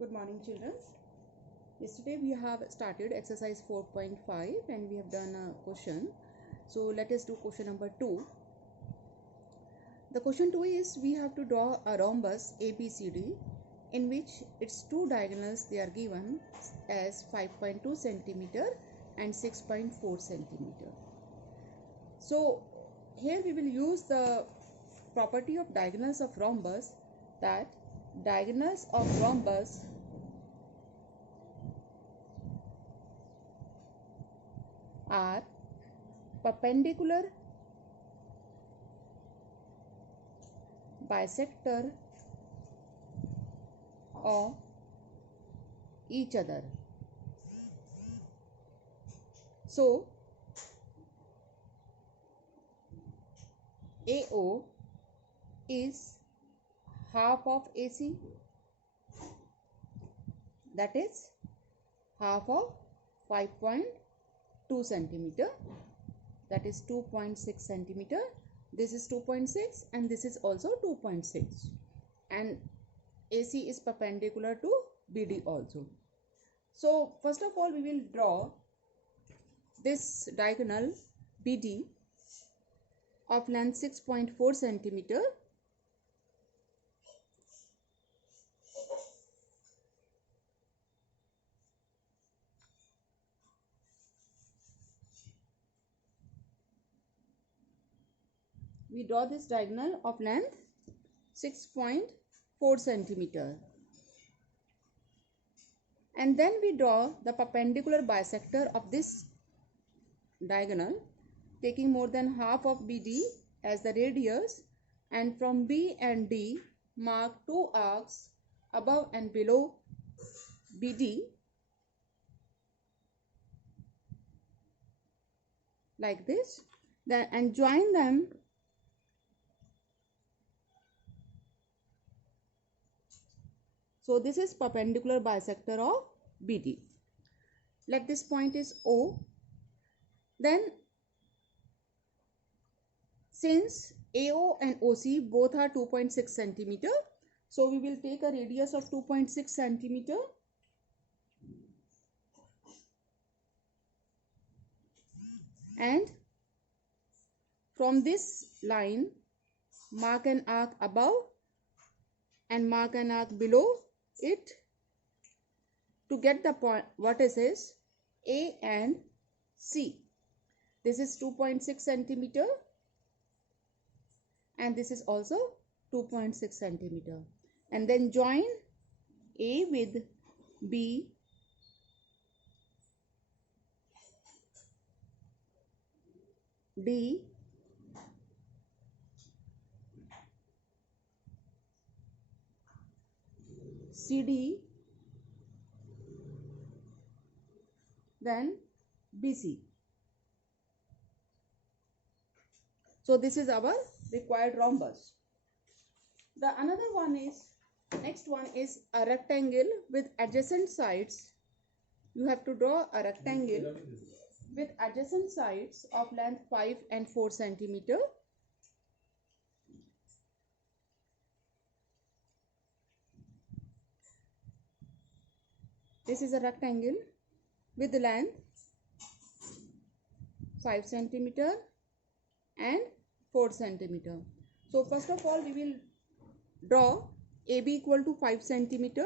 Good morning, children. Yesterday we have started exercise 4.5 and we have done a question. So let us do question number 2. The question 2 is we have to draw a rhombus ABCD in which its two diagonals they are given as 5.2 centimeter and 6.4 centimeter. So here we will use the property of diagonals of rhombus, that diagonals of rhombus are perpendicular bisector of each other. So AO is half of AC, that is half of 5.2 centimeter, that is 2.6 centimeter. This is 2.6 and this is also 2.6, and AC is perpendicular to BD also. So first of all we will draw this diagonal BD of length 6.4 centimeter. We draw this diagonal of length 6.4 centimeter, and then we draw the perpendicular bisector of this diagonal, taking more than half of BD as the radius, and from B and D mark two arcs above and below BD like this, then and join them so this is perpendicular bisector of BD. Let this point is O. Then since AO and OC both are 2.6 centimeter, so we will take a radius of 2.6 centimeter and from this line mark an arc above and mark an arc below it to get the point vertices A and C. This is 2.6 centimeter and this is also 2.6 centimeter, and then join A with B, D, CD, then BC. So this is our required rhombus. The another one is, next one is a rectangle with adjacent sides. You have to draw a rectangle with adjacent sides of length 5 and 4 centimeter. This is a rectangle with length 5 centimeter and 4 centimeter. So first of all we will draw AB equal to 5 centimeter.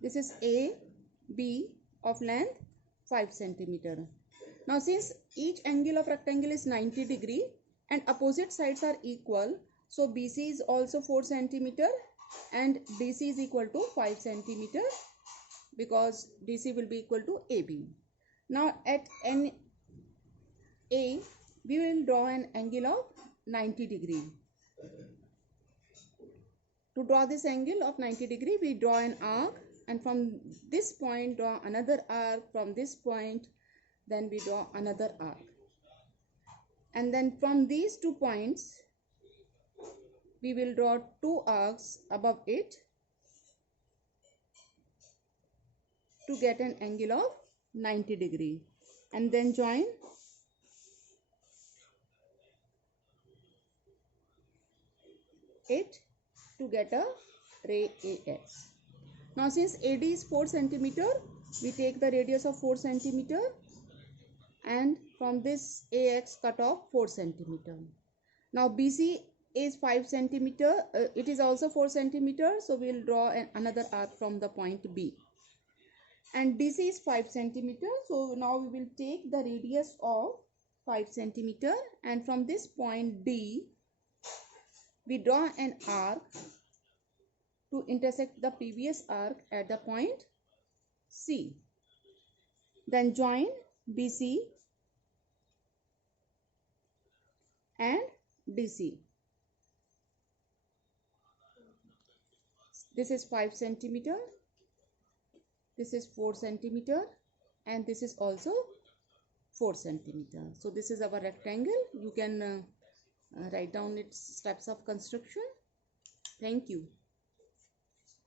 This is AB of length 5 centimeter. Now since each angle of rectangle is 90 degree and opposite sides are equal, so BC is also 4 centimeter and DC is equal to 5 centimeter because DC will be equal to AB. Now at NA we will draw an angle of 90 degree. To draw this angle of 90 degree we draw an arc, and from this point draw another arc, from this point then we draw another arc, and then from these 2 points we will draw 2 arcs above it to get an angle of 90 degree, and then join it to get a ray AX. Now since AD is 4 centimeter, we take the radius of 4 centimeter and from this AX cut off 4 centimeter. Now BC is 5 centimeter, it is also 4 centimeter, so we will draw another arc from the point B. And DC is 5 centimeter, so now we will take the radius of 5 centimeter and from this point D we draw an arc to intersect the previous arc at the point C. Then join BC and DC. This is 5 centimeter, this is 4 centimeter, and this is also 4 centimeter. So this is our rectangle. You can write down its steps of construction. Thank you.